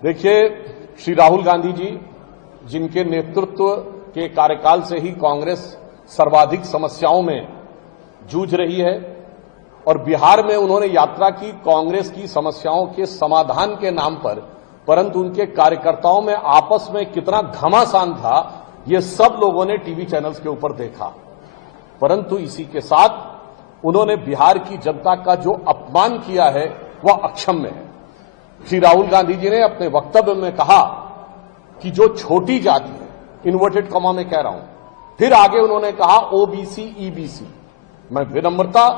देखिए, श्री राहुल गांधी जी, जिनके नेतृत्व के कार्यकाल से ही कांग्रेस सर्वाधिक समस्याओं में जूझ रही है और बिहार में उन्होंने यात्रा की कांग्रेस की समस्याओं के समाधान के नाम पर, परंतु उनके कार्यकर्ताओं में आपस में कितना घमासान था, ये सब लोगों ने टीवी चैनल्स के ऊपर देखा। परंतु इसी के साथ उन्होंने बिहार की जनता का जो अपमान किया है वह अक्षम्य है। श्री राहुल गांधी जी ने अपने वक्तव्य में कहा कि जो छोटी जाति है, इन्वर्टेड कॉमा में कह रहा हूं, फिर आगे उन्होंने कहा ओबीसी ईबीसी। मैं विनम्रता,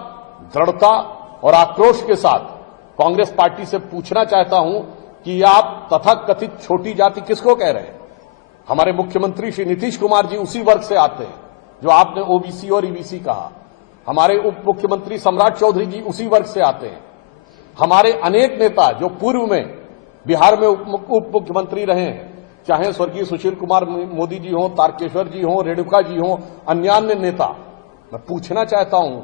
दृढ़ता और आक्रोश के साथ कांग्रेस पार्टी से पूछना चाहता हूं कि आप तथाकथित छोटी जाति किसको कह रहे हैं? हमारे मुख्यमंत्री श्री नीतीश कुमार जी उसी वर्ग से आते हैं जो आपने ओबीसी और ईबीसी कहा। हमारे उप मुख्यमंत्री सम्राट चौधरी जी उसी वर्ग से आते हैं। हमारे अनेक नेता जो पूर्व में बिहार में उप मुख्यमंत्री रहे हैं, चाहे स्वर्गीय सुशील कुमार मोदी जी हों, तारकेश्वर जी हों, रेणुका जी हों, अन्य नेता, मैं पूछना चाहता हूं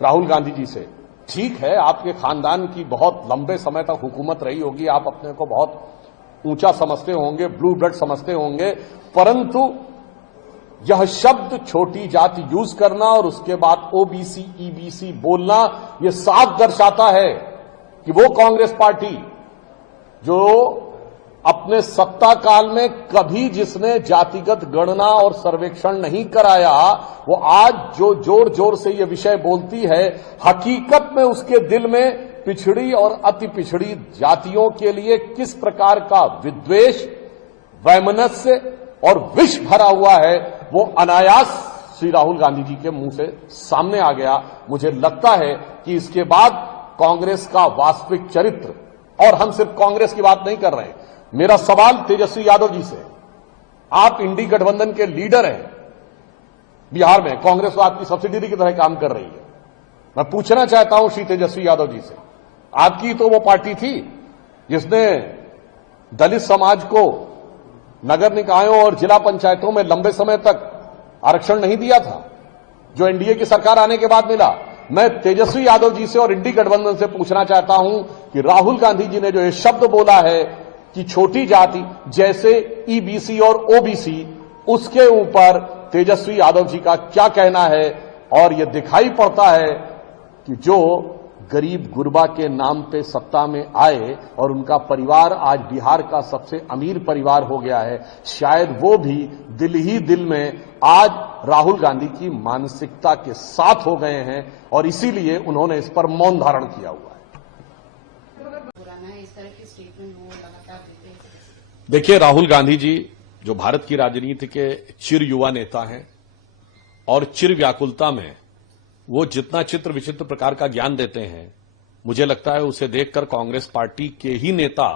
राहुल गांधी जी से, ठीक है आपके खानदान की बहुत लंबे समय तक हुकूमत रही होगी, आप अपने को बहुत ऊंचा समझते होंगे, ब्लू ब्लड समझते होंगे, परंतु यह शब्द छोटी जाति यूज करना और उसके बाद ओबीसी ईबीसी बोलना, यह साफ दर्शाता है कि वो कांग्रेस पार्टी जो अपने सत्ता काल में कभी जिसने जातिगत गणना और सर्वेक्षण नहीं कराया, वो आज जो जोर जोर से ये विषय बोलती है, हकीकत में उसके दिल में पिछड़ी और अति पिछड़ी जातियों के लिए किस प्रकार का विद्वेष, वैमनस्य और विष भरा हुआ है, वो अनायास श्री राहुल गांधी जी के मुंह से सामने आ गया। मुझे लगता है कि इसके बाद कांग्रेस का वास्तविक चरित्र, और हम सिर्फ कांग्रेस की बात नहीं कर रहे हैं, मेरा सवाल तेजस्वी यादव जी से, आप इंडी गठबंधन के लीडर हैं बिहार में, कांग्रेस तो आपकी सब्सिडरी की तरह काम कर रही है। मैं पूछना चाहता हूं श्री तेजस्वी यादव जी से, आपकी तो वो पार्टी थी जिसने दलित समाज को नगर निकायों और जिला पंचायतों में लंबे समय तक आरक्षण नहीं दिया था, जो एनडीए की सरकार आने के बाद मिला। मैं तेजस्वी यादव जी से और इंडी गठबंधन से पूछना चाहता हूं कि राहुल गांधी जी ने जो ये शब्द बोला है कि छोटी जाति जैसे ईबीसी और ओबीसी, उसके ऊपर तेजस्वी यादव जी का क्या कहना है? और यह दिखाई पड़ता है कि जो गरीब गुरबा के नाम पे सत्ता में आए और उनका परिवार आज बिहार का सबसे अमीर परिवार हो गया है, शायद वो भी दिल ही दिल में आज राहुल गांधी की मानसिकता के साथ हो गए हैं और इसीलिए उन्होंने इस पर मौन धारण किया हुआ है। देखिए, राहुल गांधी जी जो भारत की राजनीति के चिर युवा नेता हैं और चिर व्याकुलता में वो जितना चित्र विचित्र प्रकार का ज्ञान देते हैं, मुझे लगता है उसे देखकर कांग्रेस पार्टी के ही नेता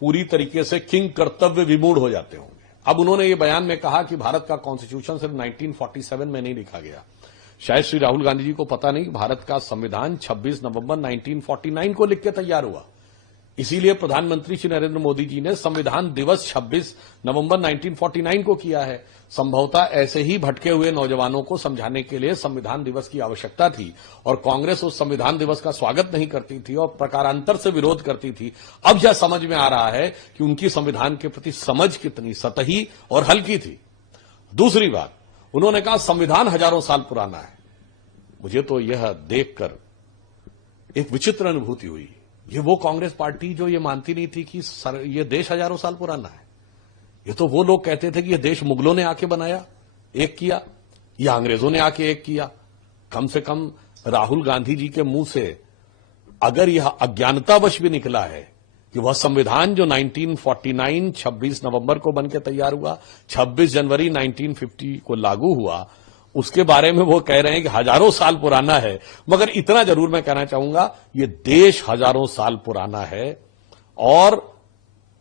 पूरी तरीके से किंग कर्तव्य विमूढ़ हो जाते होंगे। अब उन्होंने ये बयान में कहा कि भारत का कॉन्स्टिट्यूशन सिर्फ 1947 में नहीं लिखा गया। शायद श्री राहुल गांधी जी को पता नहीं, भारत का संविधान 26 नवंबर 1949 को लिख के तैयार हुआ। इसीलिए प्रधानमंत्री श्री नरेंद्र मोदी जी ने संविधान दिवस 26 नवंबर 1949 को किया है। संभवतः ऐसे ही भटके हुए नौजवानों को समझाने के लिए संविधान दिवस की आवश्यकता थी और कांग्रेस उस संविधान दिवस का स्वागत नहीं करती थी और प्रकारांतर से विरोध करती थी। अब यह समझ में आ रहा है कि उनकी संविधान के प्रति समझ कितनी सतही और हल्की थी। दूसरी बात, उन्होंने कहा संविधान हजारों साल पुराना है। मुझे तो यह देखकर एक विचित्र अनुभूति हुई। ये वो कांग्रेस पार्टी जो ये मानती नहीं थी कि ये देश हजारों साल पुराना है। ये तो वो लोग कहते थे कि ये देश मुगलों ने आके बनाया, एक किया, या अंग्रेजों ने आके एक किया। कम से कम राहुल गांधी जी के मुंह से अगर यह अज्ञानतावश भी निकला है कि वह संविधान जो 1949 26 नवंबर को बनकर तैयार हुआ, 26 जनवरी 1950 को लागू हुआ, उसके बारे में वो कह रहे हैं कि हजारों साल पुराना है। मगर इतना जरूर मैं कहना चाहूंगा, ये देश हजारों साल पुराना है। और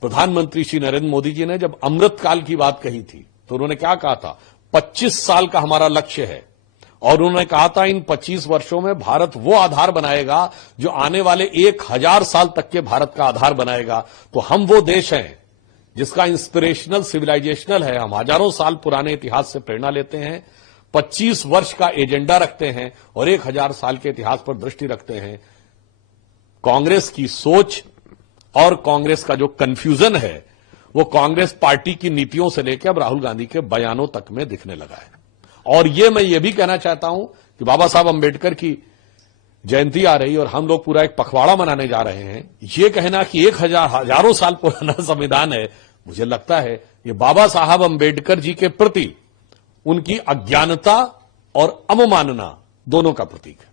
प्रधानमंत्री श्री नरेंद्र मोदी जी ने जब अमृतकाल की बात कही थी तो उन्होंने क्या कहा था? 25 साल का हमारा लक्ष्य है और उन्होंने कहा था इन 25 वर्षों में भारत वो आधार बनाएगा जो आने वाले 1000 साल तक के भारत का आधार बनाएगा। तो हम वो देश हैं जिसका इंस्पिरेशनल सिविलाइजेशनल है। हम हजारों साल पुराने इतिहास से प्रेरणा लेते हैं, 25 वर्ष का एजेंडा रखते हैं और 1000 साल के इतिहास पर दृष्टि रखते हैं। कांग्रेस की सोच और कांग्रेस का जो कंफ्यूजन है वो कांग्रेस पार्टी की नीतियों से लेकर अब राहुल गांधी के बयानों तक में दिखने लगा है। और ये मैं ये भी कहना चाहता हूं कि बाबा साहब अंबेडकर की जयंती आ रही और हम लोग पूरा एक पखवाड़ा मनाने जा रहे हैं। ये कहना कि हजारों साल पुराना संविधान है, मुझे लगता है ये बाबा साहब अंबेडकर जी के प्रति उनकी अज्ञानता और अवमानना दोनों का प्रतीक है।